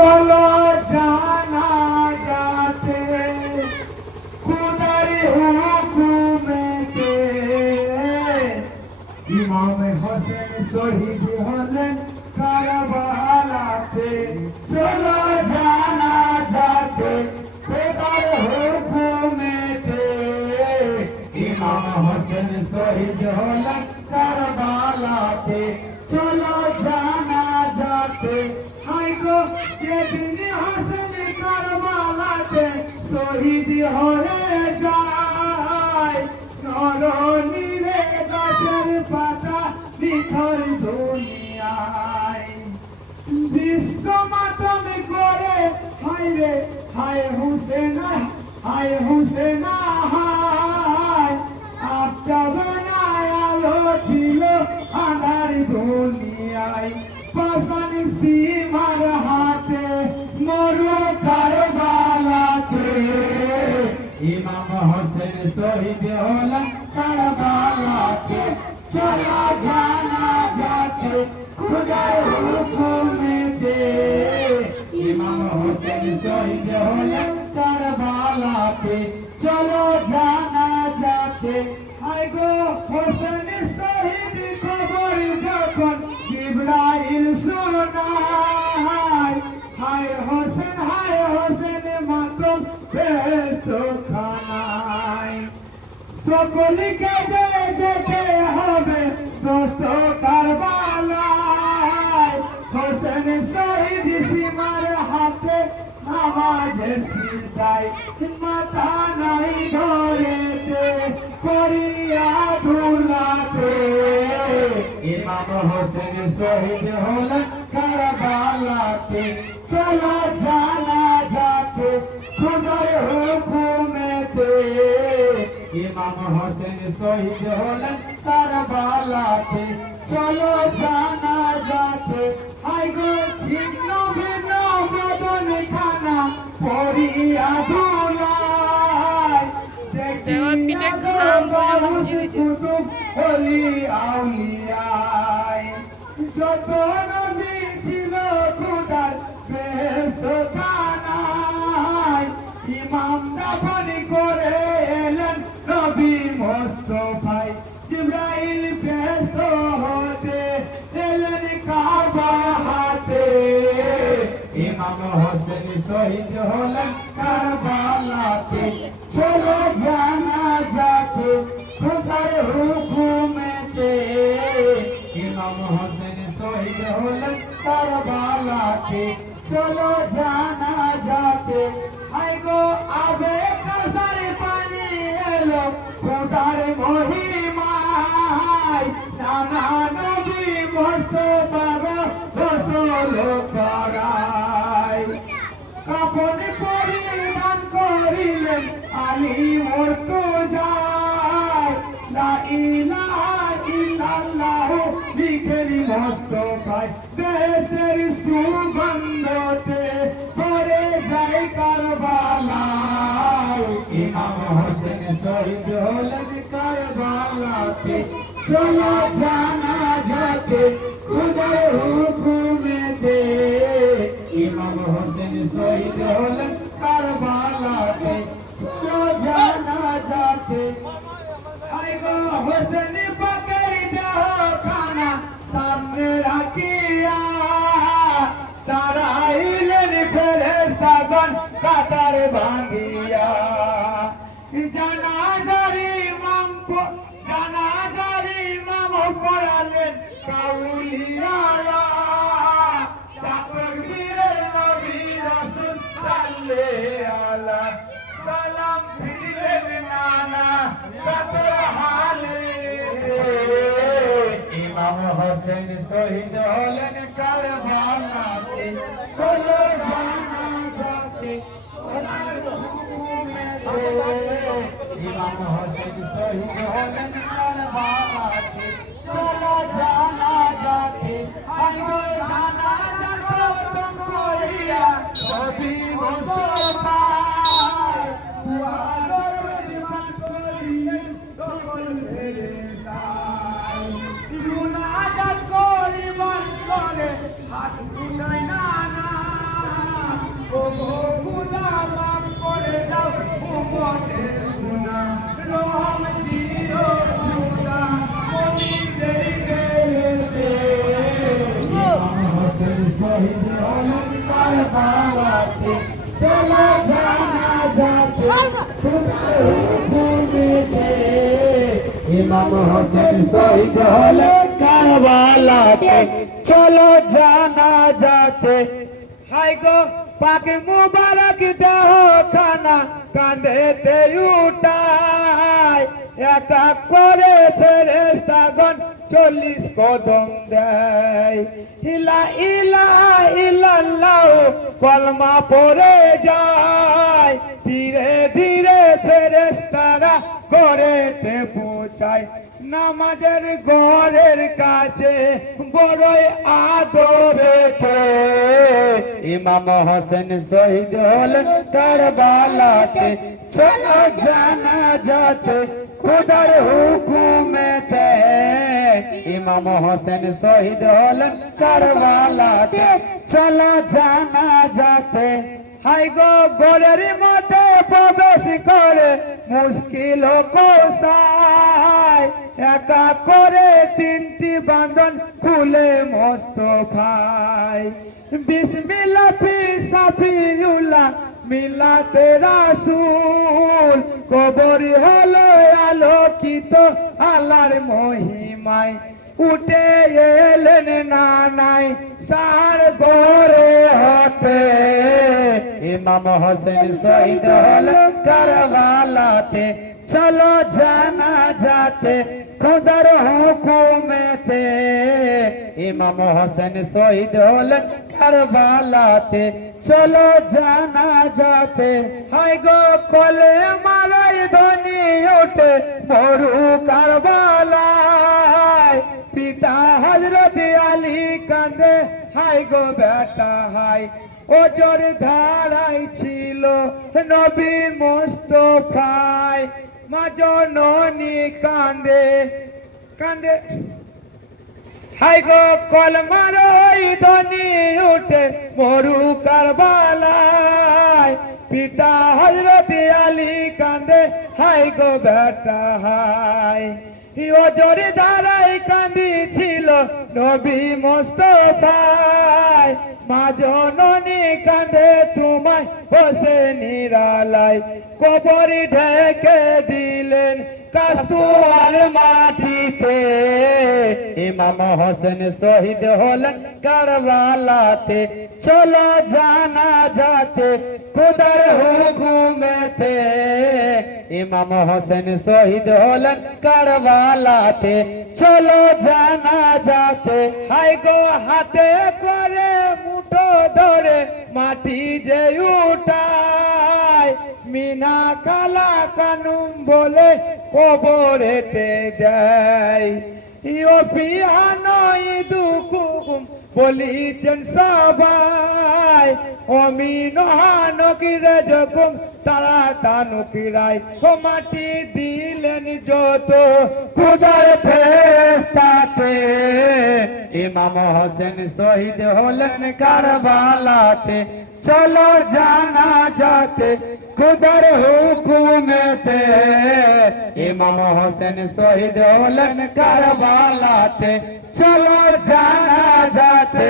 চলো জানা যাতে খুদার হুকুমেতে ইমাম হোসেন শহীদ শহীদ হয়ে যায়। নরনীরে গাছের পাতা নিথর দুনিয়ায়। বিশ্ব মাতমি করে, হায় রে, হায় হুসেনা হায় হুসেনা, হায়। আপটা বানায় আলো ছিল আধার দুনিয়ায়। পাশানি সীমার হাতে শহীদ হলেন কারবালাতে চলা জানা যাকে খুদার হুকুমেতে ইমাম হোসেন শহীদ হলেন কারবালাতে চলো জানা যাকে সকলকে যে যেতে হোসেন শহীদ সীমার হাতে নামাজে সিদাই মাথা নাই ধরেতে, করিয়া ধুলাতে। হোসেন শহীদ হলেন শহীদ হলেন তার বালাতে। চলো জানা যাতে হাই গো ছিন্ন ভিন্ন বদন খানা পড়িয়া ধুলায়। নাম বলে বুঝিয়ে দিয়েছে। কুতুব হলি আউলিয়ায়। যত কারবালাতে চলো জানা যাকে হাই গো আবে কাসার পানি এলো। খুদার মহিমায় নানা নবী মোস্তফা গোসল করায় কাপড় পরিধান করিলেন আলী যায় মোস্তফায় দেশের সুগন্ধতে পরে যায় কারবালায়। ইমাম হোসেন শহীদ হলেন কারবালাতে। জানা যাতে হোসেন শহীদ হলেন কারবালাতে। চলো জানা যাতে ইমাম হোসেন শহীদ হলেন কারবালাতে। চলো জানা যাতে আইগো জানা যাতো তুম করিয়া সবই মোস্তফা ইমাম হোসেন শহীদ হলেন কারবালাতে চলো জানা যাতে হাই গো পাকে মুবারক দেহ খানা কাঁধেতে উঠায় একা করে ফেরেস্তাগণ চল্লিশ কদম দেয়। ইলা ইলা, ইলাল্লাহ, কলমা পড়ে যায়। ধীরে ধীরে ফেরেস্তারা করেতে পৌঁছায়। নামাজের ঘরের কাছে বড়ই আদরেতে। ইমাম হোসেন শহীদ হলেন কারবালাতে চলো জানা যাতে খুদার হুকুমেতে ইমাম হোসেন শহীদ হলেন কারবালাতে। চলো জানা যাতে হাই গো গোলের মধ্যে প্রবেশ করে মুশকিল কোসায় একা করে তিনটি বাঁধন খুলে মস্ত ভাই বিসমিল্লা ফি সাফিউল্লাহ মিলাতে রাসূল কবরি হলো আলোকিত আলার মহিমায়। উঠে এলেন না নাই সার গরে হতে। ইমাম হোসেন শহীদ হল কারবালাতে। চলো জানা যাতে খুদার হুকুমেতে। ইমাম হোসেন শহীদ হল কারবালাতে। চলো জানা যাতে। হাই গো কলে মারাই ধনি ওঠে বড়ু কারবালায়। পিতা হজরত আলী কান্দে হাই গো বেটা হাই ওজোর ধারাই ছিল নবী মোস্তফায়। মা জননী কান্দে কান্দে হাই গো কলমার ওই ধ্বনি উঠে মরু কারবালায়। পিতা হজরত আলী কান্দে হাই গো বেটা হাই। ও জোরে ধারাই কান্দি ছিল নবী মোস্তফায়। মা জননী কান্দে তোমায় বসে নিরালাই কবরি ঢেকে দিলেন কাস্তুয়ার মাটিতে ইমাম হোসেন শহীদ হলেন কারবালাতে। চলো জানা যাতে খুদার হুকুমেতে। ইমাম হোসেন শহীদ হলেন কারবালাতে। চলো জানা যাতে হাই গো হাতে করে মুঠো ধরে মাটি যে উঠায়। মিনা কালা কানুম বলে কবরেতে দেয়। ইও পিয়ানই দুকুম বলিছেন সবাই, অমিন হানকিরে যখন তারা তানুকিরাই ও মাটি দিলেন যত খুদার ফেস্তাতে ইমাম হোসেন শহীদ হলেন কারবালাতে। চলো জানা যাতে খুদার হুকুমেতে ইমাম হোসেন শহীদ হলেন কারবালাতে। চলো জানা যাতে